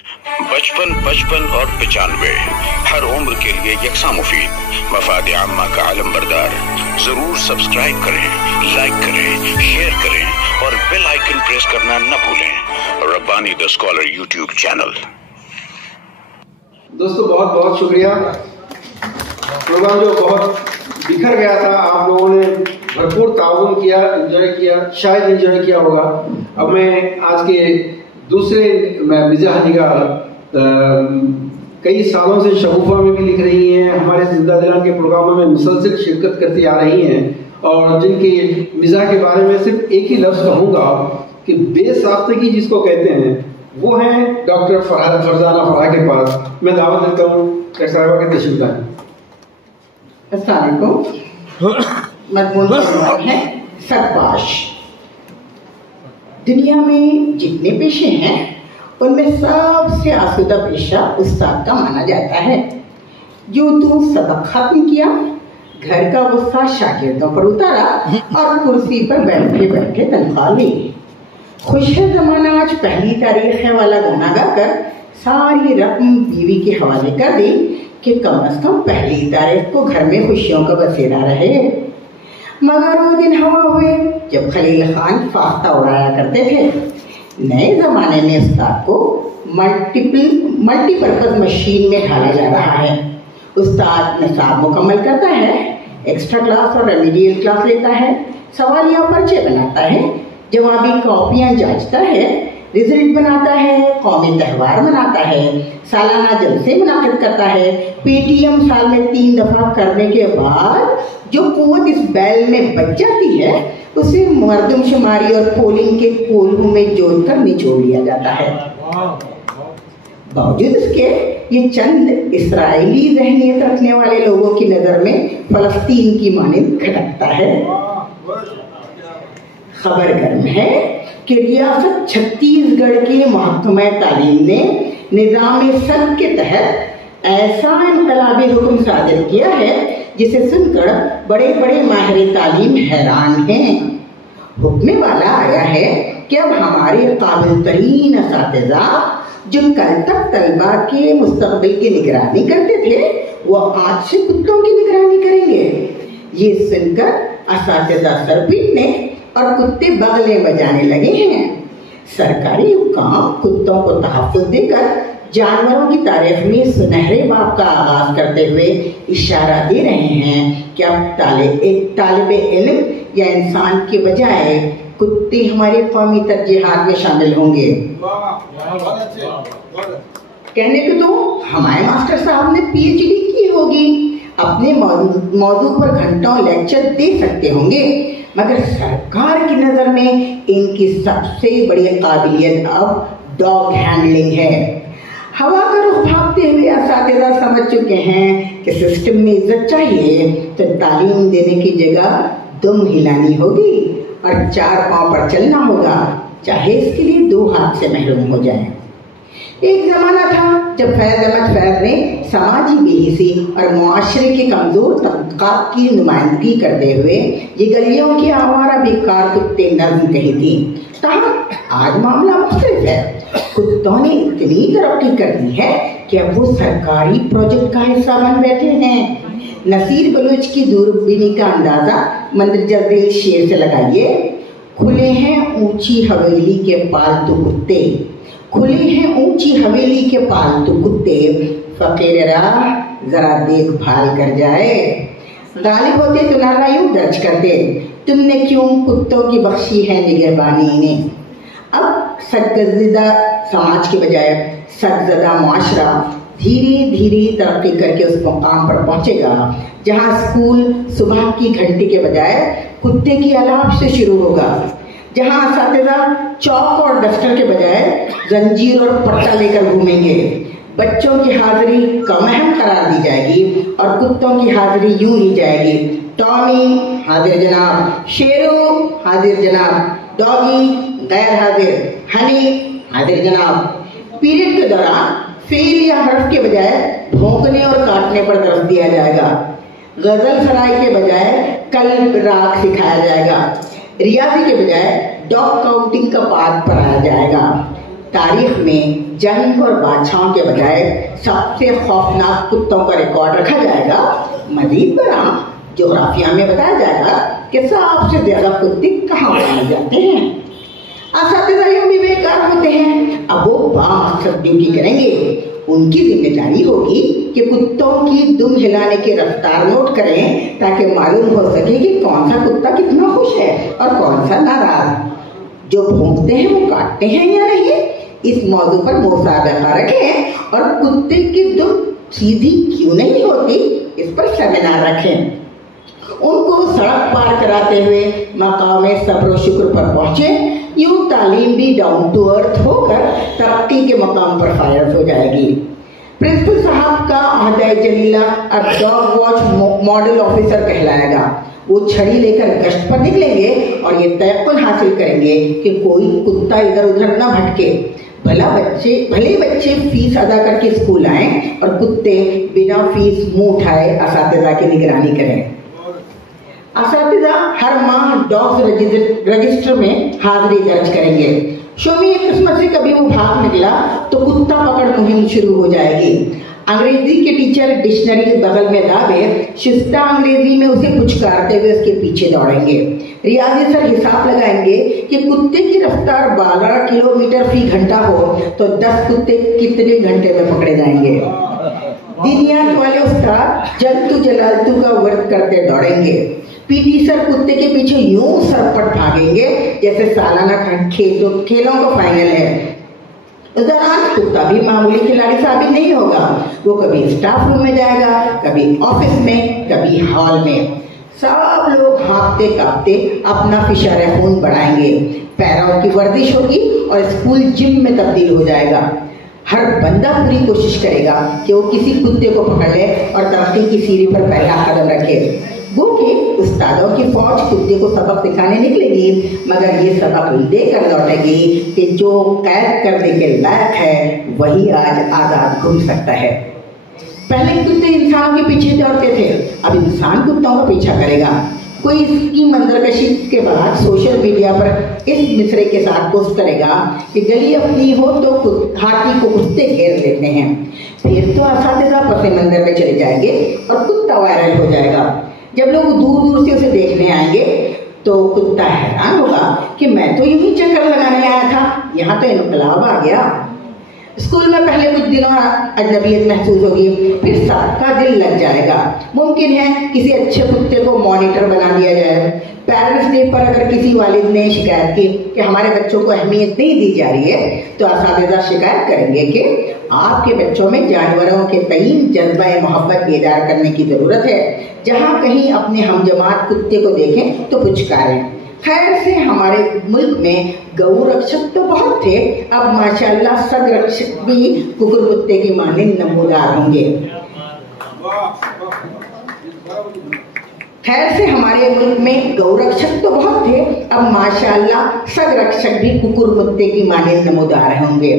55, 55 और 95 हर उम्र के लिए यकसा मुफीद, मफाद आम्मा का आलम बरदार। जरूर सब्सक्राइब करें, लाइक करें, शेयर करें और बेल आइकन प्रेस करना न भूलें। Rabbani the scholar YouTube channel. दोस्तों बहुत बहुत शुक्रिया। प्रोग्राम जो बहुत बिखर गया था, आप लोगों ने भरपूर ताउन किया, एंजॉय किया, शायद एंजॉय किया होगा। अब मैं आज के दूसरे मिर्जा हदीगा कई सालों से शगुफा में भी लिख रही हैं, हमारे जिंदा दिलान के प्रोग्रामों में मुसलसल शिरकत करती आ रही हैं और जिनके मिजाज के बारे में सिर्फ एक ही लफ्ज़ कहूँगा कि बेसाख्तगी जिसको कहते हैं वो हैं डॉक्टर फरजाना फराह के पास। मैं दावत देता हूँ डॉक्टर साहिबा के तशरीफ लाएं। अस्सलाम वालेकुम। मज़मून है सरपाश। दुनिया में जितने पेशे हैं उनमें सबसे आसूदा पेशा उस्ताद का माना जाता है। जो तू सबक खत्म किया, घर का गुस्सा शागिर्दों पर उतारा और कुर्सी पर बैठे बैठे तनख्वाह ली। खुश है जमाना आज पहली तारीख है वाला गाना गाकर सारी रकम बीवी के हवाले कर दी कि कम से कम पहली तारीख को घर में खुशियों का बसेरा रहे। मगर वो दिन हवा हुए जब खलील खान फाख्ता उड़ाया करते थे। नए जमाने में उस्ताद को मल्टीपर्पज मशीन में ढाला जा रहा है। उस्ताद निसाब मुकम्मल करता है, एक्स्ट्रा क्लास और रेमिडियल क्लास लेता है, सवालिया पर्चे बनाता है, जवाबी कॉपियां जांचता है, रिजल्ट बनाता है, कौमी त्यौहार मनाता है, सालाना जलसे मुनाकिद करता है। पेटीएम साल में 3 दफा करने के बाद जो कुव्वत इस बैल में बच जाती है उसे मर्दमशुमारी और पोलिंग के कोल्हू में जोड़कर निचोड़ लिया जाता है। बावजूद इसके ये चंद इसराइली ज़हनियत रखने वाले लोगों की नजर में फलस्तीन की मानिंद खटकता है। खबर गर्म है कि रियासत छत्तीसगढ़ के महकमा तालीम ने निज़ाम सद के तहत ऐसा इनकलाबी हुक्म सादिर किया है जिसे सुनकर बड़े बड़े माहिर तालीम हैरान हैं। हुक्म वाला आया है कि अब हमारे काबिल तरीन असातिज़ा जो कल तक तलबा के मुस्तकबिल की निगरानी करते थे वो आज से कुत्तों की निगरानी करेंगे। ये सुनकर असातिज़ा सर पीटने और कुत्ते बगले बजाने लगे हैं। सरकारी हुक्म कुत्तों को तहफ़्फ़ुज़ देकर जानवरों की तारीफ में सुनहरे बाब का आगाज करते हुए इशारा दे रहे हैं कि अब एक तालिब इल्म या इंसान के बजाय कुत्ते हमारे कौमी तरजीहात में शामिल होंगे। कहने को तो हमारे मास्टर साहब ने PhD की होगी, अपने मौजू पर घंटों लेक्चर दे सकते होंगे, मगर सरकार की नजर में इनकी सबसे बड़ी काबिलियत अब डॉग हैंडलिंग है। हवा का रुख भागते हुए असातिज़ा समझ चुके हैं कि सिस्टम में इज्जत चाहिए तो तालीम देने की जगह दुम हिलानी होगी और 4 पांव पर चलना होगा, चाहे इसके लिए 2 हाथ से महरूम हो जाए। एक जमाना था जब फैज़ अहमद फैज़ ने समाजी बेहिसी और मुआशरे के कमजोर तबक़ात की नुमाइंदगी करते हुए ये गलियों के आवारा बेकार कुत्ते नज़्म कही थी। आज मामला मुख्तलिफ है। कुत्तों ने इतनी तरक्की कर दी है कि अब वो सरकारी प्रोजेक्ट का हिस्सा बन बैठे हैं। नसीर बलूच की दूरबीनी का अंदाजा मंदरजा ज़ेल शेर से लगाइए। खुले हैं ऊंची हवेली के पालतू कुत्ते, खुले हैं ऊंची हवेली के पालतू कुत्ते, फकीर राह जरा देखभाल कर जाए। गालिब होते तो नारा यूं दर्ज करते, तुमने क्यों कुत्तों की बख्शी है निगहबानी इन्हें। अब सदगज़िदा समाज के बजाय सदज़दा मुआशरा धीरे धीरे तरक्की करके उस मुकाम पर पहुंचेगा जहां स्कूल सुबह की घंटी के बजाय कुत्ते की अलाप से शुरू होगा, जहां असातिज़ा चौक और डस्टर के बजाय जंजीर और पट्टा लेकर घूमेंगे। बच्चों की हाजिरी कम अहम करार दी जाएगी और कुत्तों की हाजिरी यूं ली जाएगी, टॉमी हाजिर जनाब, शेरू हाजिर जनाब, डॉगी गैर हाजिर, हनी हाजिर जनाब। पीरियड के दौरान फेल या हर्फ के बजाय भौंकने और काटने पर दर्ज दिया जाएगा। गजल सराय के बजाय कल्ब राग सिखाया जाएगा। रियाजी के बजाय डॉग काउंटिंग का पाठ पढ़ाया जाएगा। तारीख में जंग और बादशाहों के बजाय सबसे खौफनाक कुत्तों का रिकॉर्ड रखा जाएगा। मजीद बरां जोग्राफिया में बताया जाएगा कि सबसे ज्यादा कुत्ते कहाँ पाए जाते हैं। असातिज़ा यूं भी बेकार होते हैं, अब वो बामकसद ड्यूटी करेंगे। उनकी जिम्मेदारी होगी कि कुत्तों की दुम हिलाने की रफ्तार नोट करें ताकि मालूम हो सके कि कौन सा कुत्ता कितना खुश है और कौन सा नाराज। जो भौंकते हैं वो काटते हैं या नहीं, इस मौजू पर मुसाबका रखें और कुत्ते की दुम सीधी क्यों नहीं होती, इस पर सेमिनार रखें। उनको सड़क पार कराते हुए मकाम सब्र शुक्र पर पहुंचे। यूं तालीम भी डाउन टू अर्थ होकर तरक्की के मकाम पर फायज हो जाएगी। प्रिंसिपल साहब का अहदा जलीला अब डॉग वॉच मॉडल ऑफिसर कहलाएगा। वो छड़ी लेकर गश्त पर निकलेंगे और ये तयक्कुन हासिल करेंगे कि कोई कुत्ता इधर उधर न भटके। भले बच्चे फीस अदा करके स्कूल आए और कुत्ते बिना फीस मुंह उठाए असातिज़ा की निगरानी करें। असातिज़ा हर माह डॉग्स रजिस्टर में हाजिरी दर्ज करेंगे। शोमी एक किस्मत से कभी वो भाग निकला तो कुत्ता पकड़ मुहिम शुरू हो जाएगी। अंग्रेजी के टीचर डिक्शनरी बगल में दाबे शिस्ता अंग्रेजी में उसे पुचकारते हुए उसके पीछे दौड़ेंगे। रियाजी सर हिसाब लगाएंगे कि कुत्ते की रफ्तार 12 किलोमीटर फी घंटा हो तो 10 कुत्ते कितने घंटे में पकड़े जाएंगे। दिनियात वाले उस्ताद जलतू जलालतू का वर्क करते दौड़ेंगे। पीटी सर कुत्ते के पीछे यूं सरपट भागेंगे जैसे सालाना खेलों का फाइनल है। इस दौरान कुत्ता भी मामूली खिलाड़ी साबित नहीं होगा। वो कभी स्टाफ रूम में जाएगा, कभी ऑफिस में, कभी हॉल में। सब लोग हाँफते कांपते अपना फिशारे खून बढ़ाएंगे। पैरों की वर्जिश होगी और स्कूल जिम में तब्दील हो जाएगा। हर बंदा पूरी कोशिश करेगा कि वो किसी कुत्ते को पकड़ ले और तरक्की की सीढ़ी पर पहला कदम रखे। वो कि उस्तादों की फौज कुत्ते को सबक सिखाने निकलेगी, मगर ये सबक देकर लौटेगी कि जो कैद करने के लायक है वही आज आजाद घूम सकता है। पहले कुत्ते इंसानों के पीछे दौड़ते थे, अब इंसान कुत्तों का पीछा करेगा। कोई इसकी मंजरकशी के बाद सोशल मीडिया पर इस मिसरे के साथ पोस्ट करेगा कि गली अपनी हो तो हाथी को कुत्ते घेर लेते हैं। फिर तो असातिज़ा पसे मंदिर में चले जाएंगे और कुत्ता वायरल हो जाएगा। जब लोग दूर दूर से उसे देखने आएंगे तो कुत्ता हैरान होगा कि मैं तो यूं ही चक्कर लगाने आया था, यहाँ तो इनकलाब आ गया। स्कूल में पहले कुछ दिनों अजनबियत महसूस होगी, फिर सबका दिल लग जाएगा। मुमकिन है किसी अच्छे कुत्ते को मॉनिटर बना दिया जाए। पेरेंट्स डे पर अगर किसी वालिद ने शिकायत की कि हमारे बच्चों को अहमियत नहीं दी जा रही है तो असातिज़ा शिकायत करेंगे कि आपके बच्चों में जानवरों के तईन जज्बा मोहब्बत बेदार करने की जरूरत है। जहाँ कहीं अपने हमजमात कुत्ते को देखें तो पुचकारें। खैर से हमारे मुल्क में गौ रक्षक तो बहुत थे, अब माशाअल्लाह सग रक्षक भी कुकुर कुत्ते की मानिंद नमूदार होंगे। खैर से हमारे मुल्क में गौ रक्षक तो बहुत थे, अब माशाअल्लाह सग रक्षक भी कुकुर कुत्ते की मानिंद नमूदार होंगे।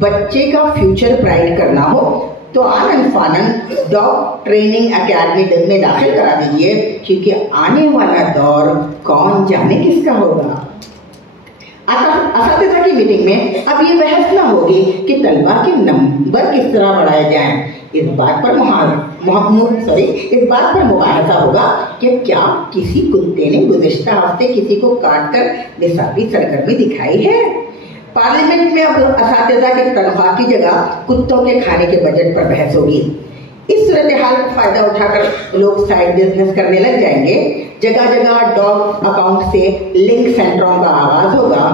बच्चे का फ्यूचर ब्राइट करना हो तो आनंद फानंद डॉग ट्रेनिंग एकेडमी में दाखिल करा दीजिए, क्योंकि आने वाला दौर कौन जाने किसका होगा। असातिज़ा की मीटिंग में अब ये बहस न होगी कि तलबा के नंबर किस तरह बढ़ाए जाएं। इस बात पर मुबाहसा होगा कि क्या किसी कुत्ते ने गुज़िश्ता हफ्ते किसी को काट कर निसाबी सरगर्मी दिखाई है। पार्लियामेंट में अब असातिज़ा की तनख्वाह की जगह कुत्तों के खाने के बजट पर बहस होगी। इस सूरत हाल का फायदा उठाकर लोग साइड बिजनेस करने लग जाएंगे। जगह जगह डॉग अकाउंट से लिंक सेंटरों का आगाज होगा।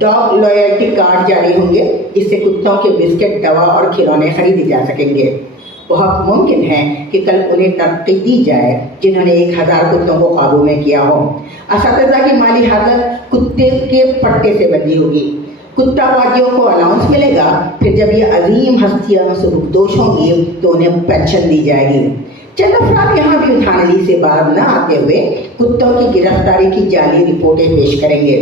डॉग लॉयल्टी कार्ड जारी होंगे जिससे कुत्तों के बिस्किट, दवा और खिलौने खरीदे जा सकेंगे। बहुत मुमकिन है कि कल उन्हें तरक्की दी जाए जिन्होंने 1000 कुत्तों को काबू में किया हो। असातिज़ा की माली हालत कुत्ते के पट्टे से बंधी होगी। कुत्ता बाजियों को अलाउंस मिलेगा, फिर जब ये अजीम हस्तियां सुबुकदोश होंगी तो उन्हें पेंशन दी जाएगी। चंद अफराद यहाँ भी उठानली से बाहर न आते हुए कुत्तों की गिरफ्तारी की जाली रिपोर्टें पेश करेंगे,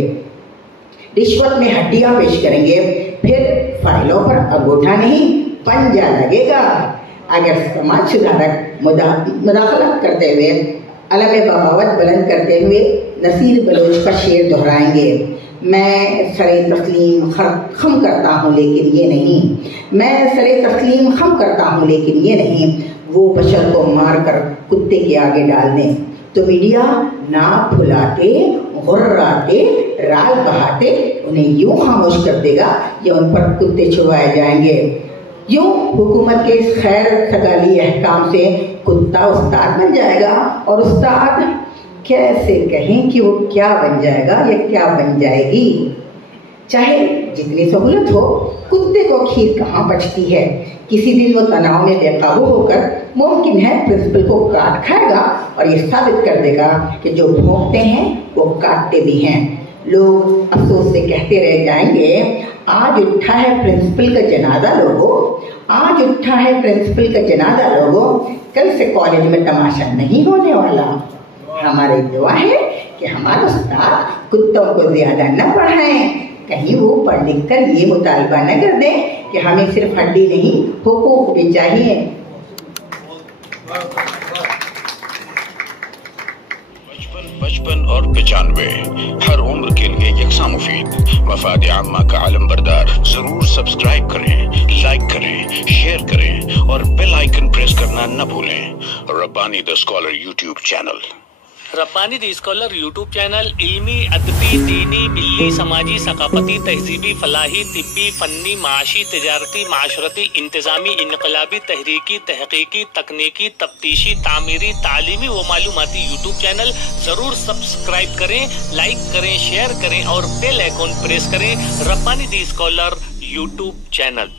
रिश्वत में हड्डियां पेश करेंगे, फिर फाइलों पर अंगूठा नहीं पंजा लगेगा। अगर समाज सुधारक मुदाखलत करते हुए अलम बगावत बुलंद करते हुए नसीर बलोच का शेर दोहराएंगे, मैं सरे तस्लीम खम करता हूँ लेकिन ये नहीं, मैं सरे तस्लीम खम करता हूँ लेकिन ये नहीं, वो बशर को मार कर कुत्ते के आगे डाल दें तो मीडिया नाक फुलाते, गुर्राते, राल बहाते उन्हें यूं खामोश कर देगा या उन पर कुत्ते छुड़वाए जाएंगे। यूं हुकूमत के खैर सगाली अहकाम से कुत्ता उस्ताद बन जाएगा और उस्ताद कैसे कहें कि वो क्या बन जाएगा या क्या बन जाएगी। चाहे जितनी सहूलत हो, कुत्ते को खीर कहाँ बचती है। किसी दिन वो तनाव में बेकाबू होकर मुमकिन है प्रिंसिपल को काट खाएगा और ये साबित कर देगा कि जो भौंकते हैं वो काटते भी हैं। लोग अफसोस से कहते रह जाएंगे, आज उठा है प्रिंसिपल का जनाजा लोगों, आज उठा है प्रिंसिपल का जनाजा लोगों, कल से कॉलेज में तमाशा नहीं होने वाला। हमारी दुआ है कि हमारे उस्ताद कुत्तों को ज्यादा न पढ़ाएं, कहीं वो पढ़ लिख कर ये मुतालबा न कर दें कि हमें सिर्फ हड्डी नहीं हुकूक भी चाहिए। बचपन और 95 हर उम्र के लिए यकसा मुफीद। मफाद आम्मा का आलम बरदार। जरूर सब्सक्राइब करें, लाइक करें, शेयर करें और बेल आइकन प्रेस करना न भूलें। Rabbani the scholar YouTube channel. Rabbani the scholar YouTube channel इल्मी, अदबी, दीनी, मिल्ली, समाजी, सकाफती, तहजीबी, फलाही, तिब्बी, फन्नी, माशी, तिजारती, माशरती, इंतजामी, इनकलाबी, तहरीकी, तहकीकी, तकनीकी, तफ्तीशी, तामीरी, तालीमी व मालूमाती यूट्यूब चैनल जरूर सब्सक्राइब करें, लाइक करें, शेयर करें और बेल आइकन प्रेस करें। Rabbani the scholar YouTube channel.